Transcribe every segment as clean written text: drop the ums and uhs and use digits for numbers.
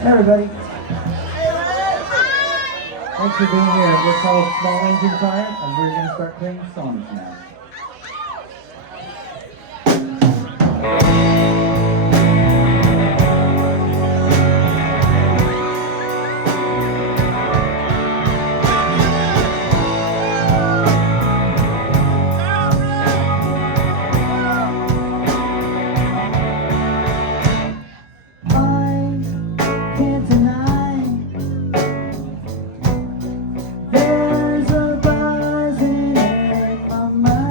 Hey everybody, thanks for being here. We're called Small Engine Fire, and we're going to start playing songs now. I can't deny there's a buzz in my mind.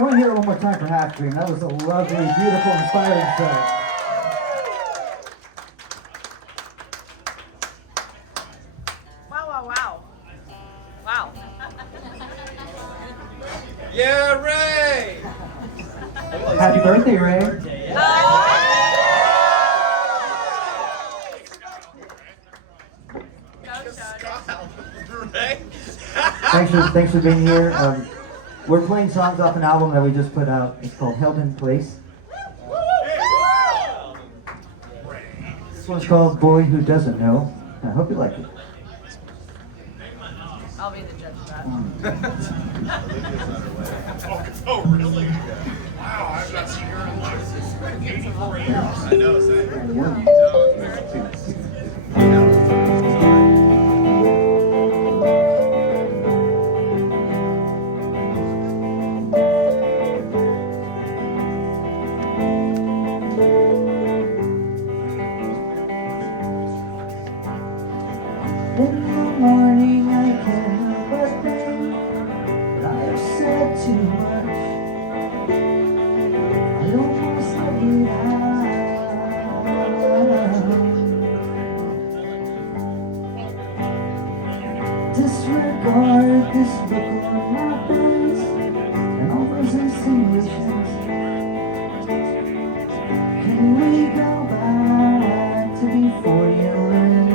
Can we hear it one more time for Half Dream? That was a lovely, beautiful, inspiring set. Wow. Yeah, Ray! Happy birthday, Ray. Ray? Thanks for being here. We're playing songs off an album that we just put out. It's called Held in Place. This one's called Boy Who Doesn't Know. I hope you like it. I'll be the judge of that. Oh, really? Wow, I've not seen her in like 84 years. I know, same. In the morning I can't help but think that I have said too much. I almost let you down. Disregard this look on my face and all those insinuations. Can we go back to before you learned?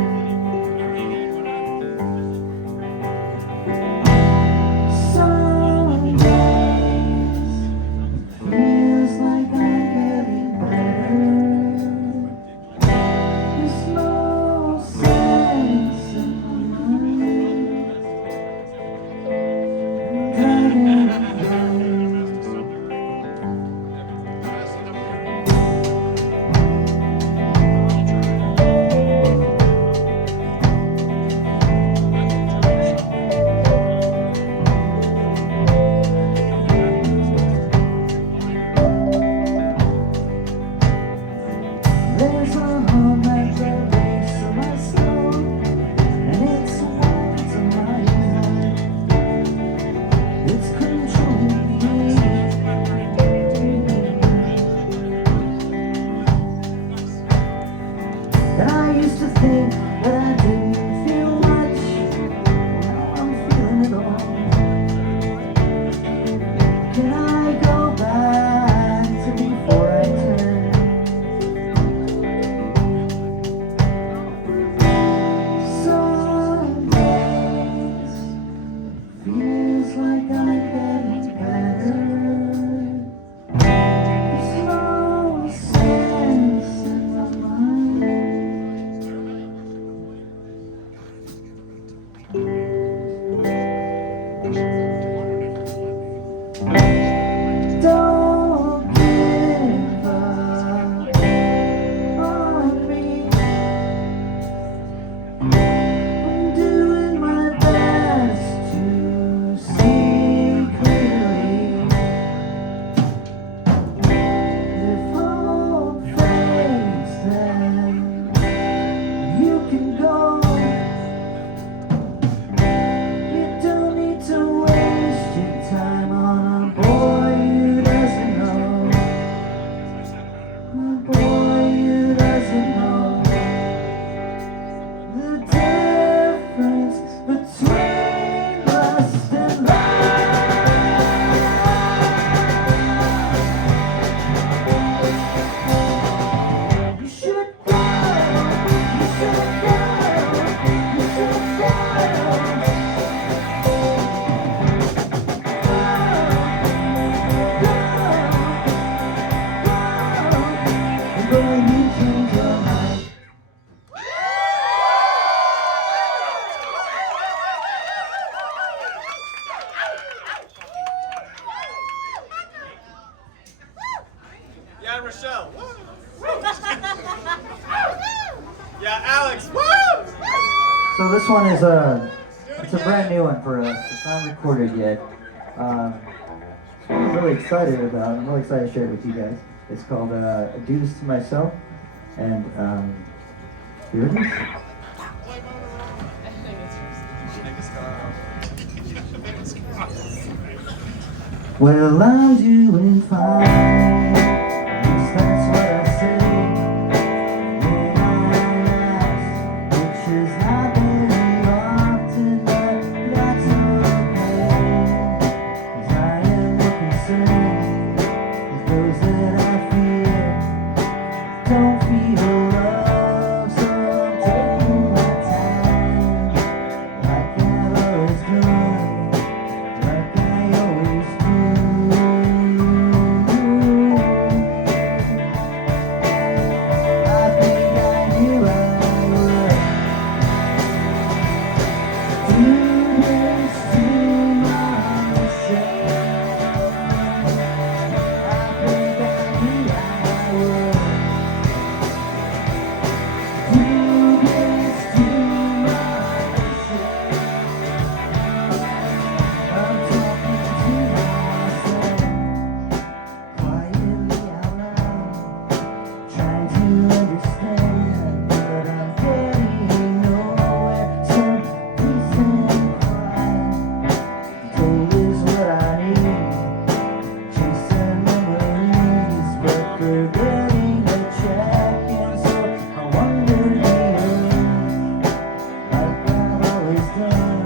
Yeah, Rochelle. Yeah, Alex. Woo! So this one is it's a brand new one for us. It's not recorded yet. I'm really excited about it. I'm really excited to share it with you guys. It's called I Do This to Myself, and here it is. Well, I'm doing fine. At least that's what I say when I'm asked, which is not very often, but that's okay. 'Cause I am more concerned with those that I fear don't feel love, so I'm taking my time, like I've always done, like I always do. I think I knew I would do this to myself. I think I knew I would do this to myself. I'm talking to myself quietly out loud, trying to understand, but I'm getting nowhere. Some peace and quiet, control is what I need. Chasing memories, but forgetting the check-in. So I wonder here, like I've always done,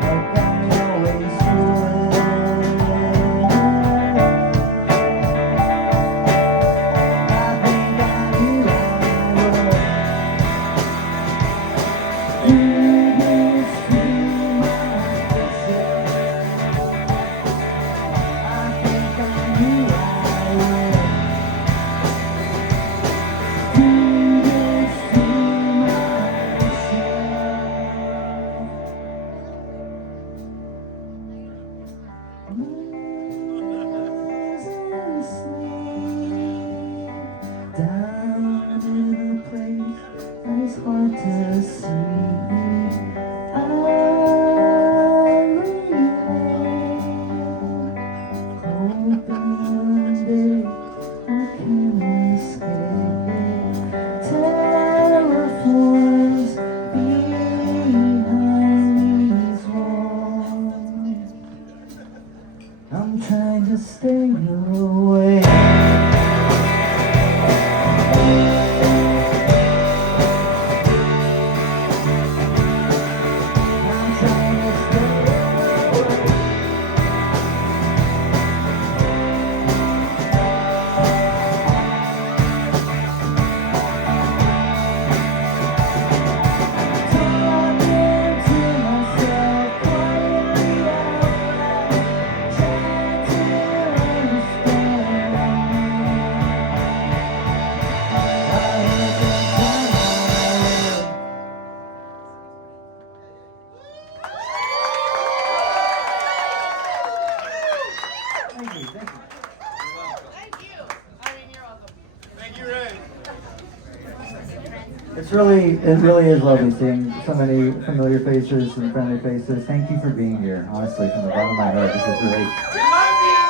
like I always would. I think I knew I would do this to myself. I think I knew I would do this to myself. Down to the place that is hard to see. I remain hoping one day I can escape. Terraforms behind these walls. I'm trying to stay away. I'm trying to stay away. Talking to myself quietly out loud, trying to understand. I hope in time I will. Thank you, thank you. Thank you. I mean, you're welcome. Thank you, Ray. It really is lovely seeing so many familiar faces and friendly faces. Thank you for being here, honestly, from the bottom of my heart. This is really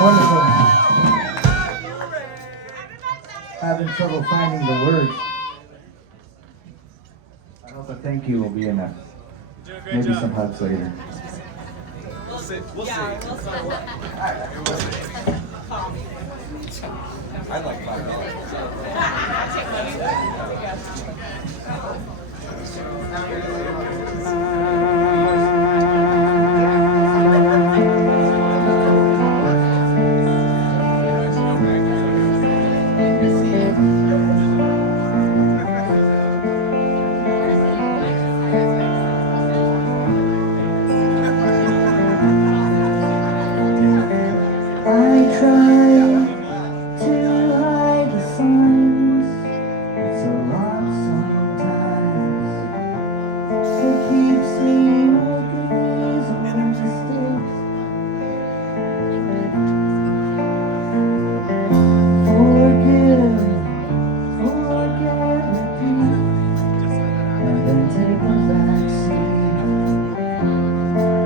wonderful. Having trouble finding the words. I hope a thank you will be enough. Doing a great Maybe job. some hugs later. We'll see. We'll Yeah, see. we'll see. I'd like $5. I'll take money. I guess. I try to hide the signs. It's a lot sometimes. It keeps me making these old mistakes. Forgive, forget, repeat, and then take a back seat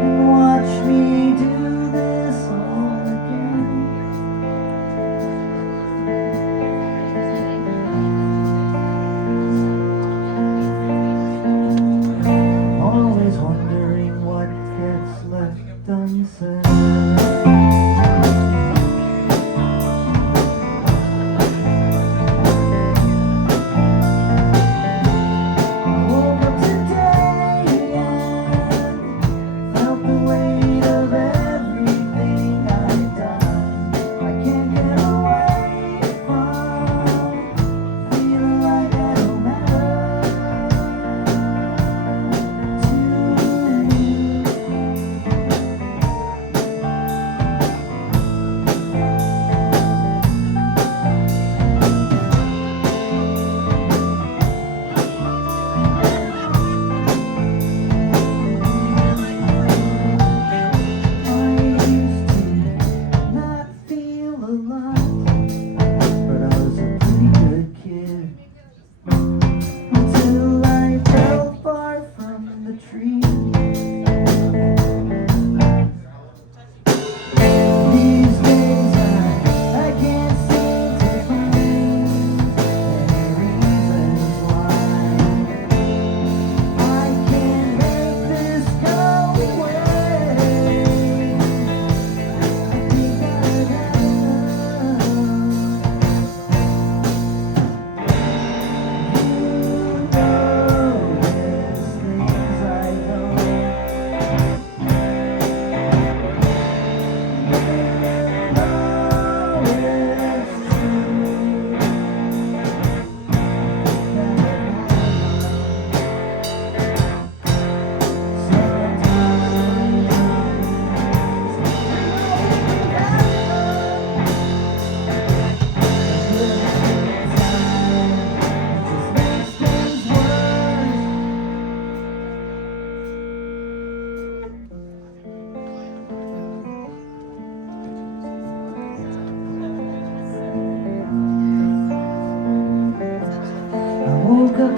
and watch me do this all again. Always wondering what gets left unsaid.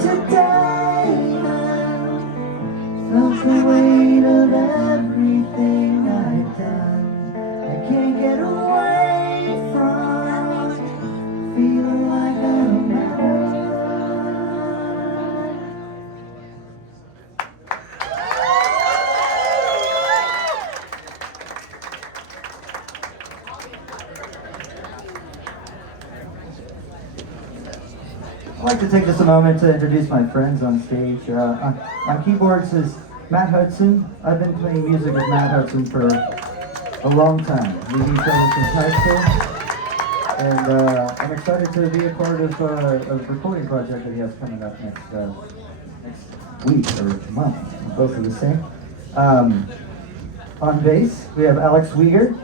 today felt the weight of everything I've done. I can't get away from feeling like I'm alone. I'd like to take just a moment to introduce my friends on stage. On keyboards is Matt Hudson. I've been playing music with Matt Hudson for a long time. We've been friends since high school. And I'm excited to be a part of a recording project that he has coming up next week or month. Both are the same. On bass, we have Alex Weger.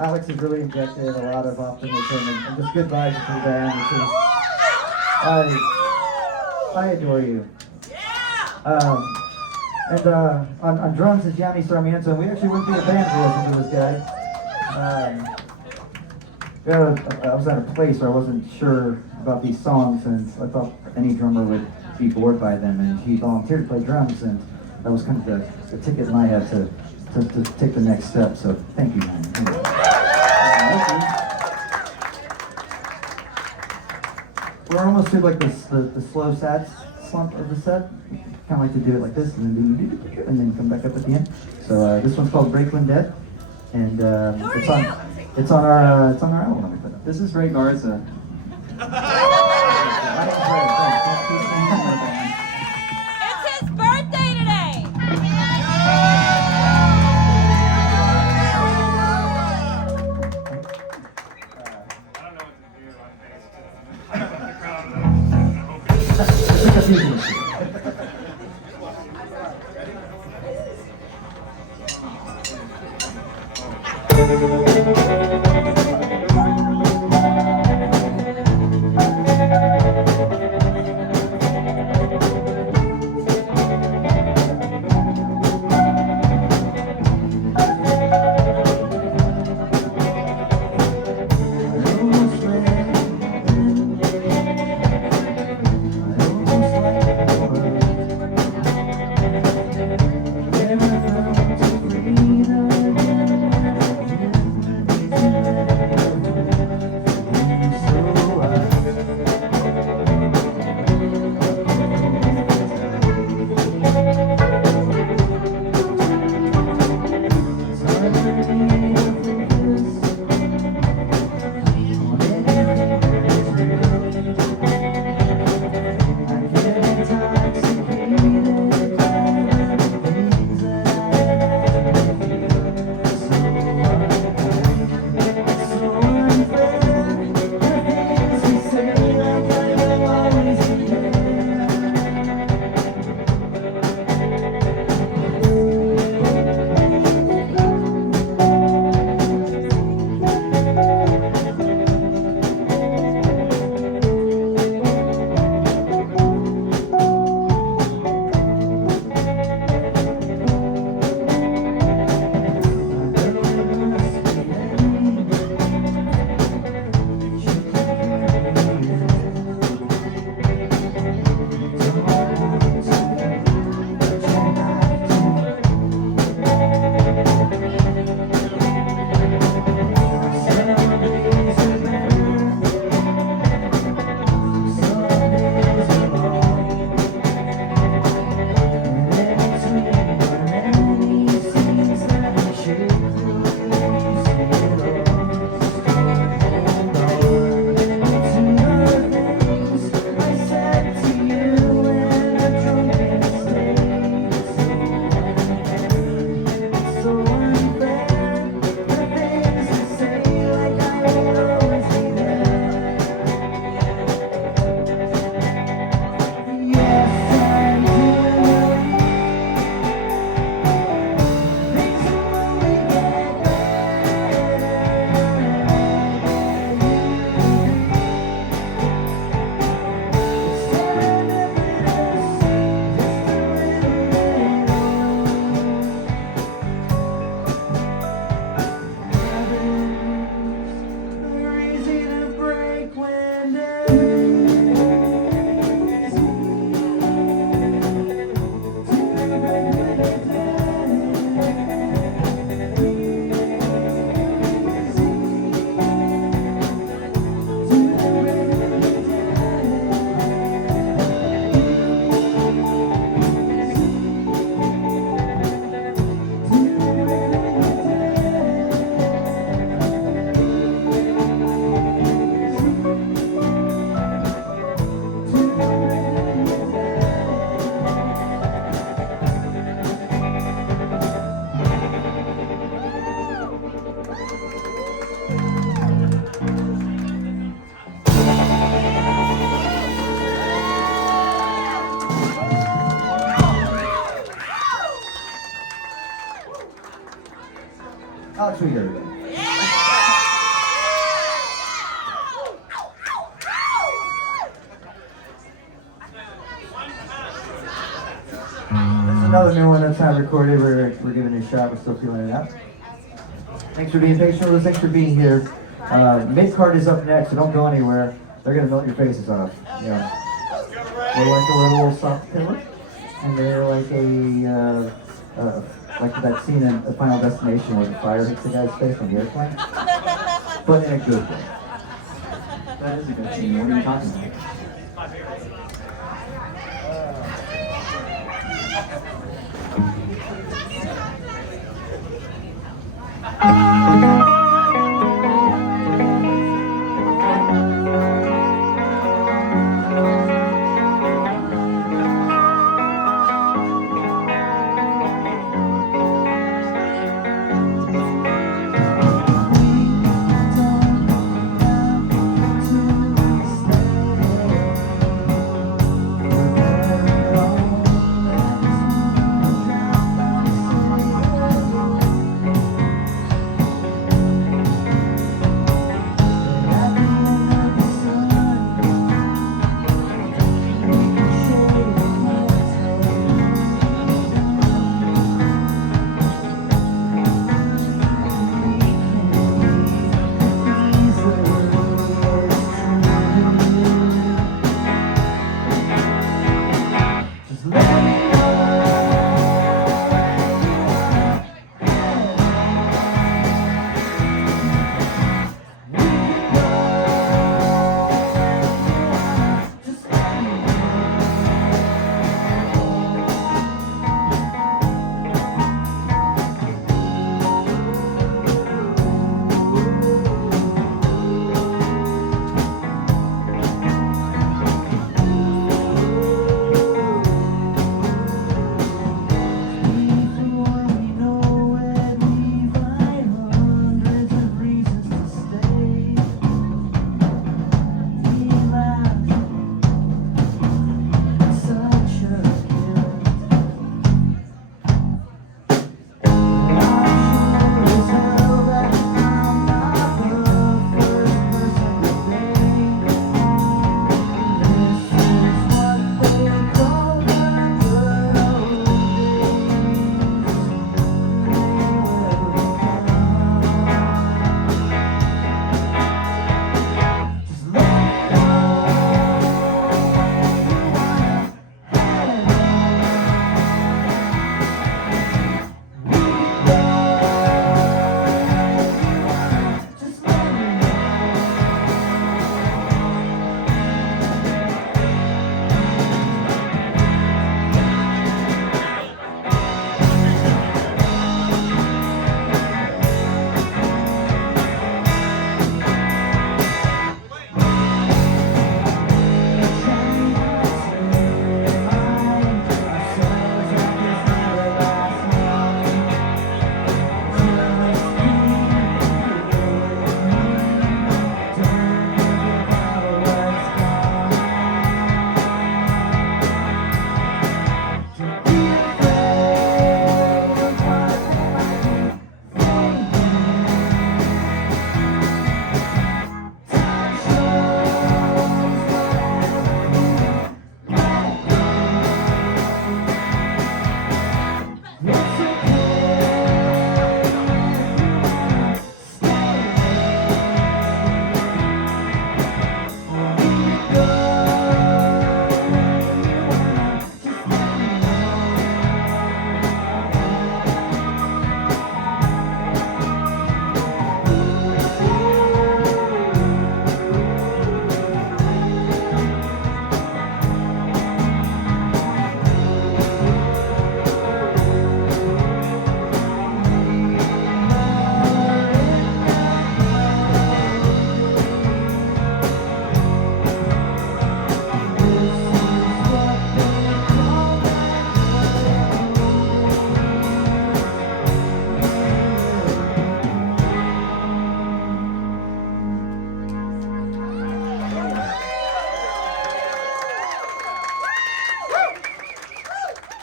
Alex has really injected a lot of optimism and just good vibes to the band. I adore you. And on drums is Yanni Sarmiento. We actually went through a band to listen to this guy. I was at a place where I wasn't sure about these songs, and I thought any drummer would be bored by them, and he volunteered to play drums, and that was kind of the ticket in my head to take the next step. So thank you, man. We're almost through like the slow sad slump of the set. Kind of like to do it like this and then come back up at the end. So this one's called Breakland Dead, and it's on our album. This is Ray Garza. It's his birthday today! Never felt so free again. Alex, we hear it. This is another new one that's not recorded. We're giving it a shot. We're still feeling it out. Thanks for being patient with us. Thanks for being here. Mid-card is up next, so don't go anywhere. They're gonna melt your faces off. Yeah. They're like a little soft pillar, and they're like like that scene in The Final Destination where the fire hits the guy's face on the airplane, but in a good way. That is a good scene. What are you talking about?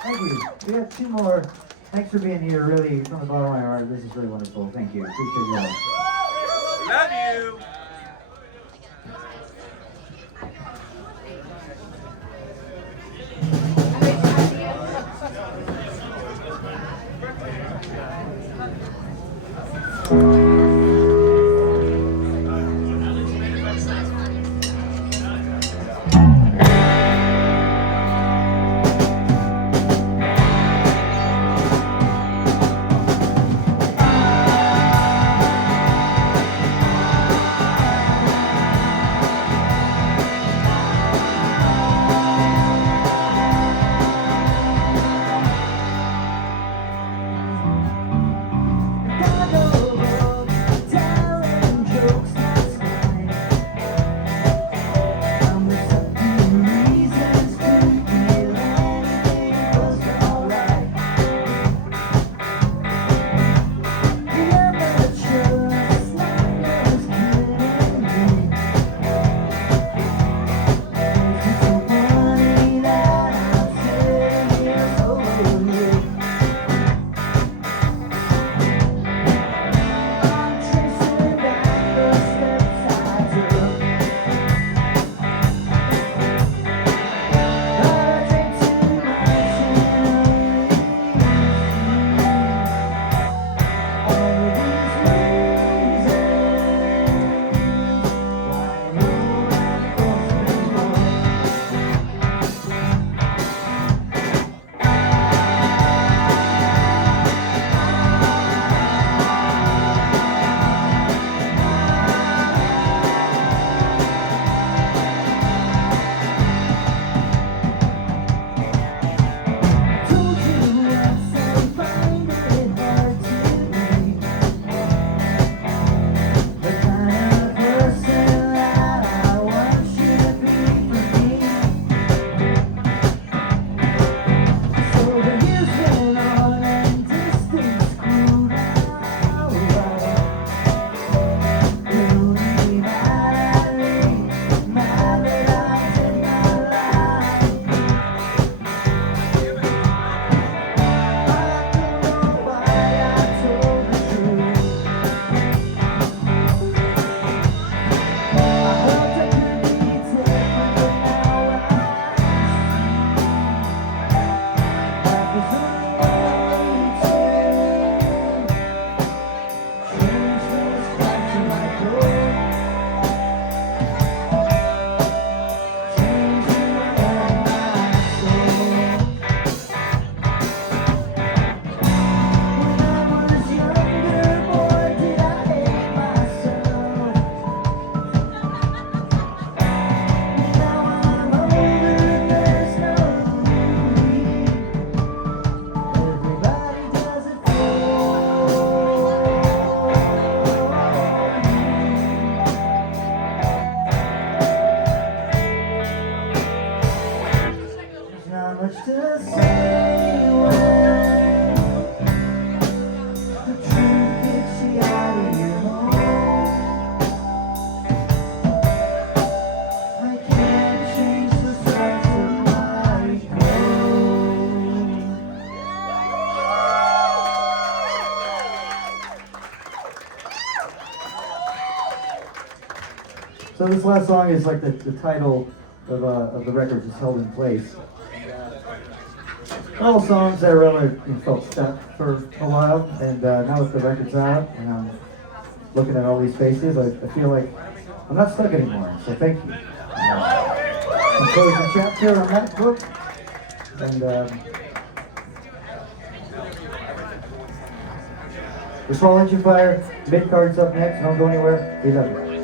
Thank you. We have two more Thanks for being here, really, from the bottom of my heart. This is really wonderful. Thank you. Appreciate you all. Love you. So this last song is like the title of the record, just Held in Place. All songs that I wrote, I felt stuck for a while, and now that the record's out and I'm looking at all these faces, I feel like I'm not stuck anymore. So thank you. I'm closing a chapter on that book, and the Small Engine Fire, mid-card's up next. Don't go anywhere. We love you. Everybody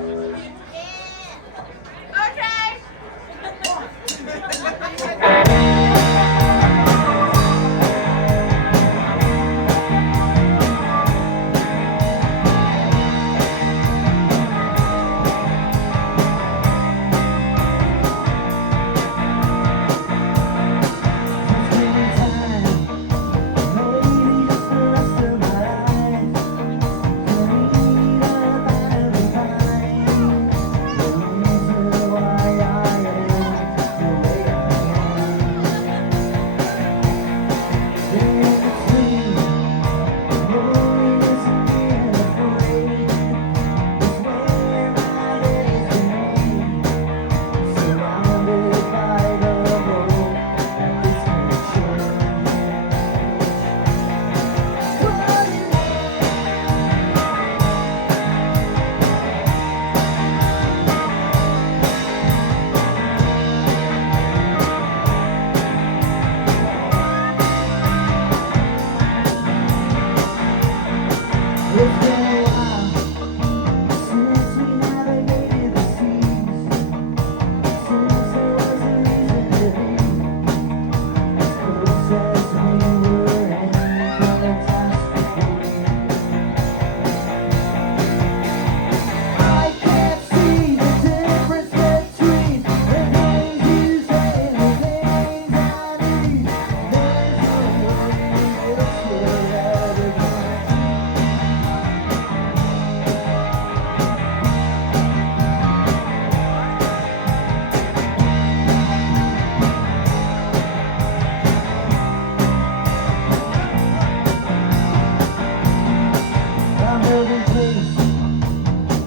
Southern place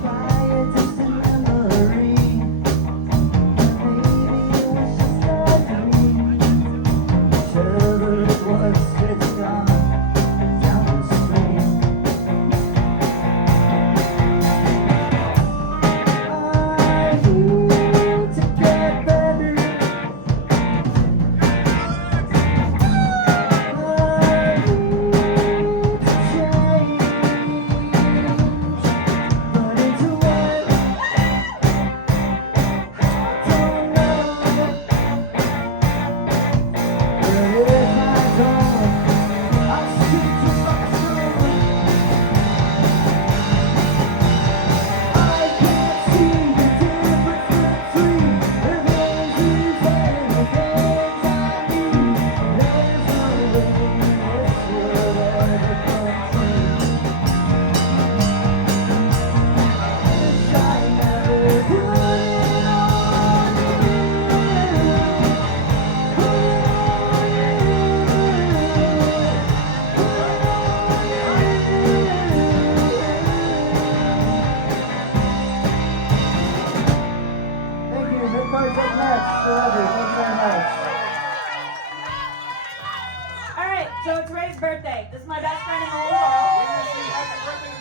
by a distant memory. Maybe it was just a dream. Whichever it was, it's gone down the stream. I need to get better. Thank you. Nick Carter's up next. Forever. Thank you very much. All right, so it's Ray's birthday. This is my best friend in the whole world. Happy birthday